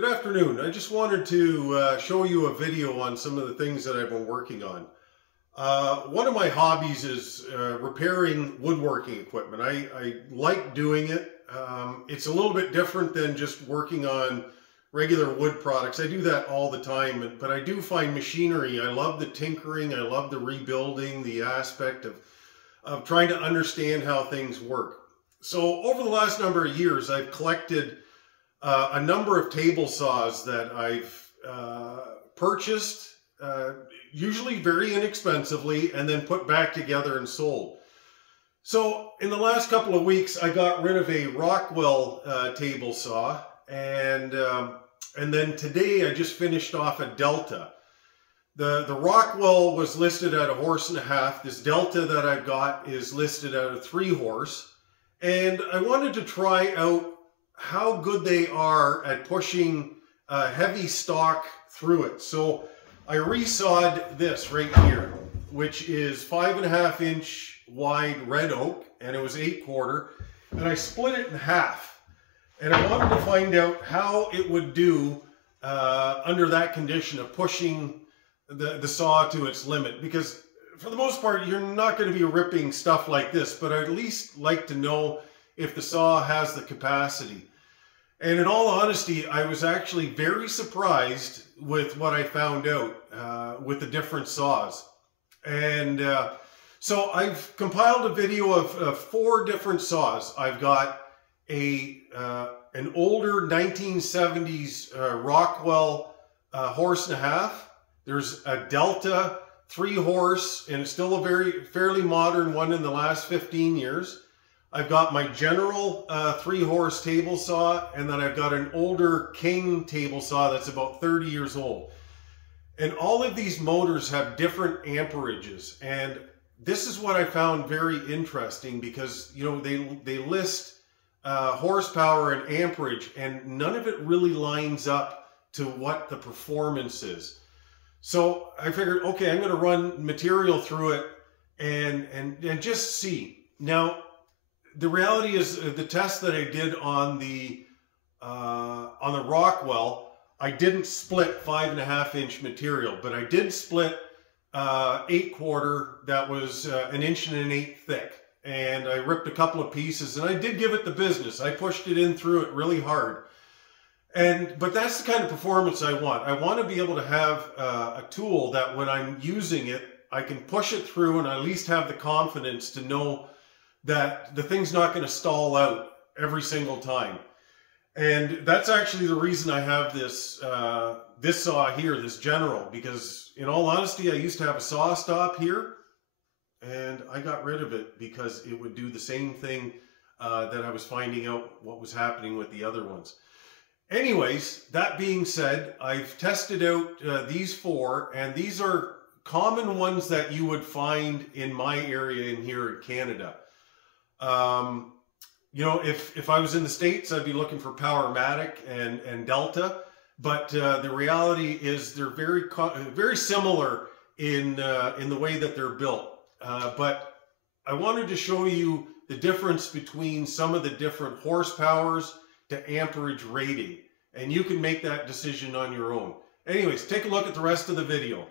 Good afternoon. I just wanted to show you a video on some of the things that I've been working on. One of my hobbies is repairing woodworking equipment. I like doing it. It's a little bit different than just working on regular wood products. I do that all the time, but I do find machinery. I love the tinkering. I love the rebuilding, the aspect of trying to understand how things work. So over the last number of years, I've collected a number of table saws that I've purchased, usually very inexpensively, and then put back together and sold. So in the last couple of weeks, I got rid of a Rockwell table saw, and then today I just finished off a Delta. The Rockwell was listed at 1.5 horses. This Delta that I've got is listed at a 3 horse, and I wanted to try out how good they are at pushing heavy stock through it. So I resawed this right here, which is 5.5 inch wide red oak, and it was 8/4, and I split it in half. And I wanted to find out how it would do under that condition of pushing the saw to its limit, because for the most part you're not going to be ripping stuff like this, but I'd at least like to know if the saw has the capacity. And in all honesty, I was actually very surprised with what I found out with the different saws. And so I've compiled a video of 4 different saws. I've got an older 1970s Rockwell 1.5 horses. There's a Delta 3 horse, and it's still a fairly modern one in the last 15 years. I've got my General 3 horse table saw, and then I've got an older King table saw that's about 30 years old. And all of these motors have different amperages, and this is what I found very interesting, because you know they list horsepower and amperage, and none of it really lines up to what the performance is. So I figured, okay, I'm going to run material through it and just see. Now, the reality is the test that I did on the Rockwell, I didn't split 5.5 inch material, but I did split 8/4 that was 1 1/8 inch thick. And I ripped a couple of pieces, and I did give it the business. I pushed it in through it really hard. But that's the kind of performance I want. I want to be able to have a tool that when I'm using it, I can push it through and I at least have the confidence to know that the thing's not going to stall out every single time. And that's actually the reason I have this this saw here, this General, because in all honesty, I used to have a saw stop here, and I got rid of it because it would do the same thing that I was finding out what was happening with the other ones. Anyways, that being said, I've tested out these 4, and these are common ones that you would find in my area in here in Canada. You know, if I was in the States, I'd be looking for Powermatic and Delta, but the reality is they're very similar in the way that they're built. But I wanted to show you the difference between some of the different horsepowers to amperage rating, and you can make that decision on your own. Anyways, take a look at the rest of the video.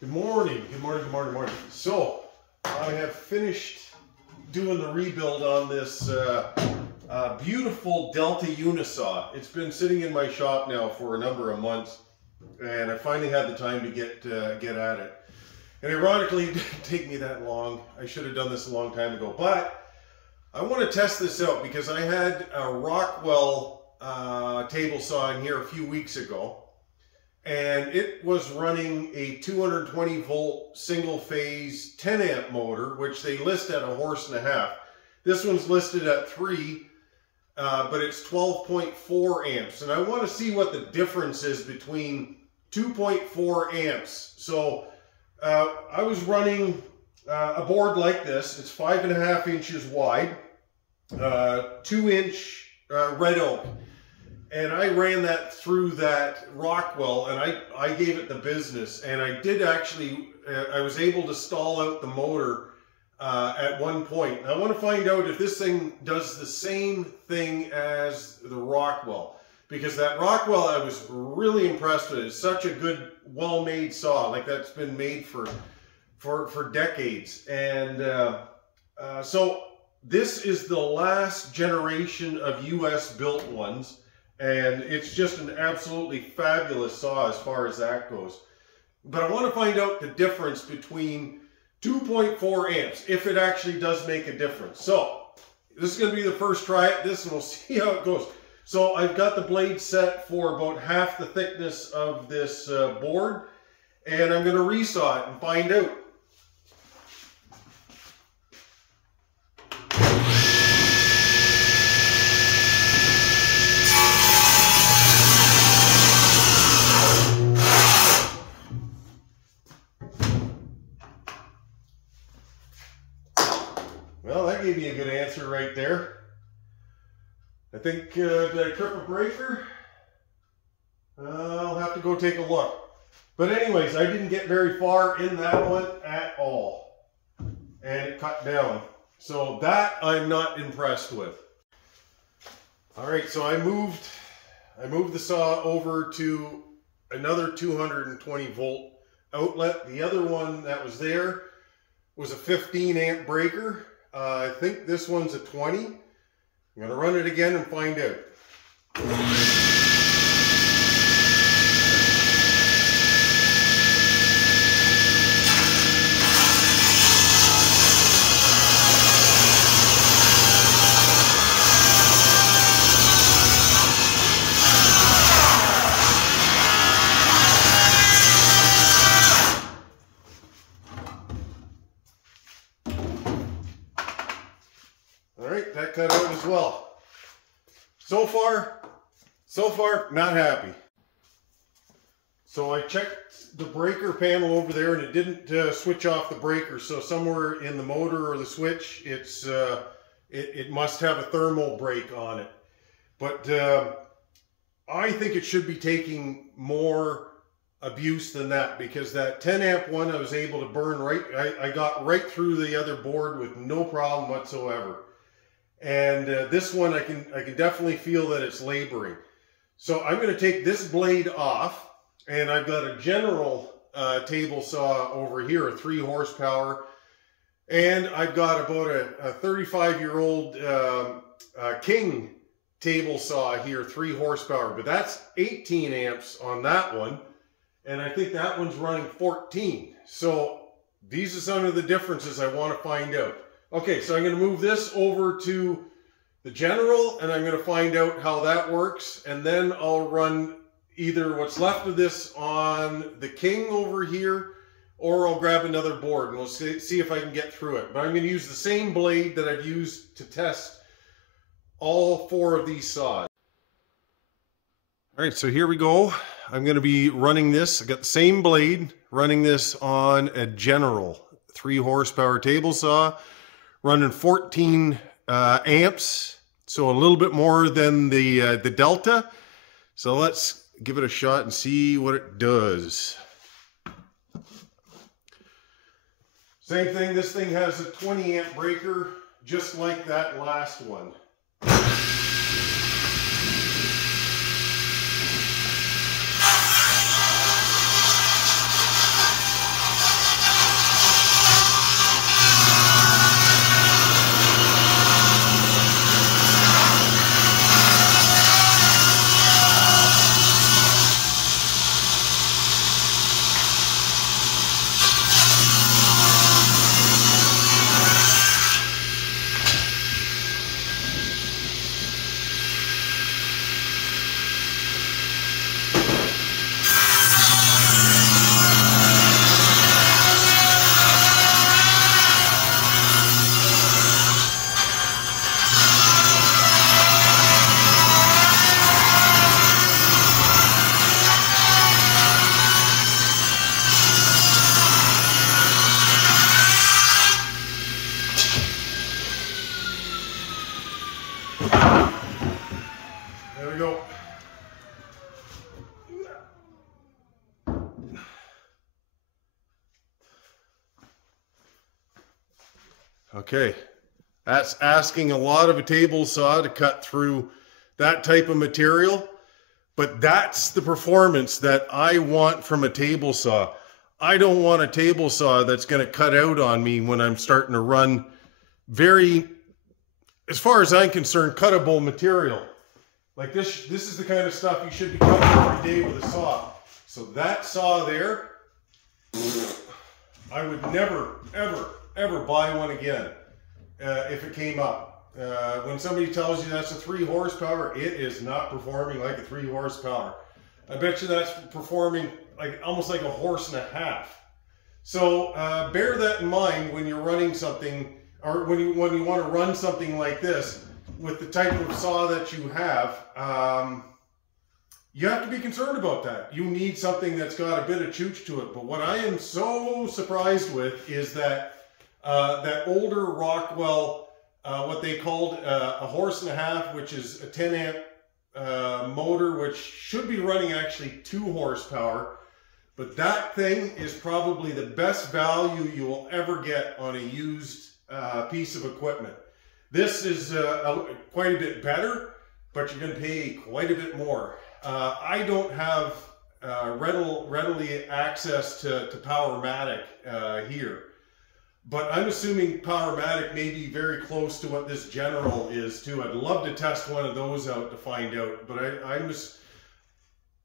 Good morning, good morning, good morning, good morning. So, I have finished doing the rebuild on this beautiful Delta unisaw. It's been sitting in my shop now for a number of months, and I finally had the time to get at it. And ironically, it didn't take me that long. I should have done this a long time ago, but I want to test this out because I had a Rockwell table saw in here a few weeks ago, and it was running a 220 volt single phase 10 amp motor, which they list at 1.5 horses. This one's listed at 3, but it's 12.4 amps. And I want to see what the difference is between 2.4 amps. So I was running a board like this. It's 5.5 inches wide, 2-inch red oak. And I ran that through that Rockwell, and I gave it the business. And I did actually, I was able to stall out the motor at one point. I want to find out if this thing does the same thing as the Rockwell. Because that Rockwell, I was really impressed with. It's such a good, well-made saw. Like, that's been made for decades. And so this is the last generation of US built ones. And it's just an absolutely fabulous saw as far as that goes. But I want to find out the difference between 2.4 amps, if it actually does make a difference. So this is going to be the first try at this, and we'll see how it goes. So I've got the blade set for about half the thickness of this board, and I'm going to resaw it and find out. Well, that gave me a good answer right there. I think, did I trip a breaker? I'll have to go take a look. But anyways, I didn't get very far in that one at all. And it cut down. So that I'm not impressed with. Alright, so I moved the saw over to another 220 volt outlet. The other one that was there was a 15 amp breaker. I think this one's a 20. I'm going to run it again and find out. Alright, that cut out as well. So far, not happy. So I checked the breaker panel over there, and it didn't switch off the breaker. So somewhere in the motor or the switch, it must have a thermal break on it. But I think it should be taking more abuse than that, because that 10 amp one I was able to burn right. I got right through the other board with no problem whatsoever. And this one, I can definitely feel that it's laboring. So I'm going to take this blade off, and I've got a general table saw over here, a 3 horsepower, and I've got about a 35-year-old King table saw here, 3 horsepower, but that's 18 amps on that one, and I think that one's running 14. So these are some of the differences I want to find out. Okay, so I'm going to move this over to the general, and I'm going to find out how that works, and then I'll run either what's left of this on the King over here, or I'll grab another board and we'll see if I can get through it. But I'm going to use the same blade that I've used to test all 4 of these saws. All right, so here we go. I'm going to be running this. I got the same blade, running this on a general 3 horsepower table saw, running 14 amps, so a little bit more than the Delta. So let's give it a shot and see what it does. Same thing, this thing has a 20 amp breaker, just like that last one. Okay, that's asking a lot of a table saw to cut through that type of material, but that's the performance that I want from a table saw. I don't want a table saw that's going to cut out on me when I'm starting to run very, as far as I'm concerned, cuttable material. Like this is the kind of stuff you should be cutting every day with a saw. So that saw there, I would never, ever, ever buy one again if it came up. When somebody tells you that's a 3 horsepower, it is not performing like a 3 horsepower. I bet you that's performing like almost like a horse and a half. So bear that in mind when you're running something, or when you want to run something like this with the type of saw that you have. You have to be concerned about that. You need something that's got a bit of chooch to it. But what I am so surprised with is that that older Rockwell, what they called a horse and a half, which is a 10 amp motor, which should be running actually 2 horsepower. But that thing is probably the best value you will ever get on a used piece of equipment. This is quite a bit better, but you're going to pay quite a bit more. I don't have readily access to Powermatic here, but I'm assuming Powermatic may be very close to what this General is too. I'd love to test one of those out to find out, but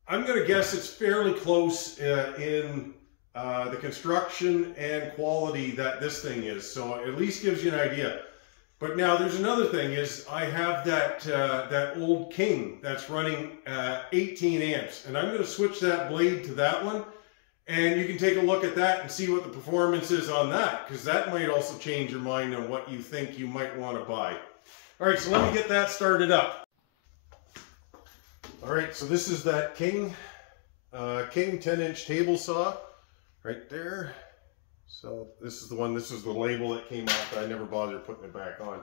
I'm going to guess it's fairly close in the construction and quality that this thing is. So it at least gives you an idea. But now there's another thing is I have that old King that's running 18 amps, and I'm going to switch that blade to that one, and you can take a look at that and see what the performance is on that, because that might also change your mind on what you think you might want to buy. All right, so let me get that started up. All right, so this is that King 10-inch table saw right there. So this is the one, this is the label that came off, but I never bothered putting it back on.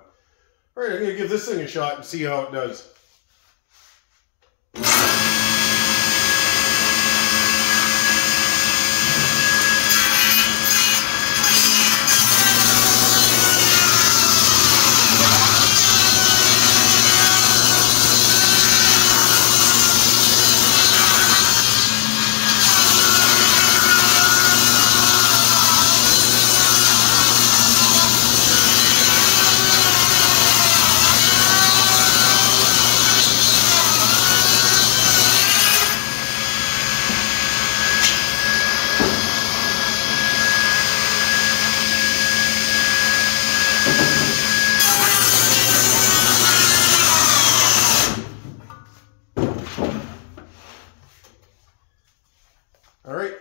All right, I'm going to give this thing a shot and see how it does. All right,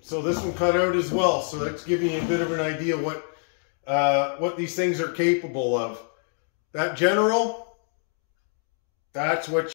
so this one cut out as well, so that's giving you a bit of an idea what these things are capable of. That General, that's what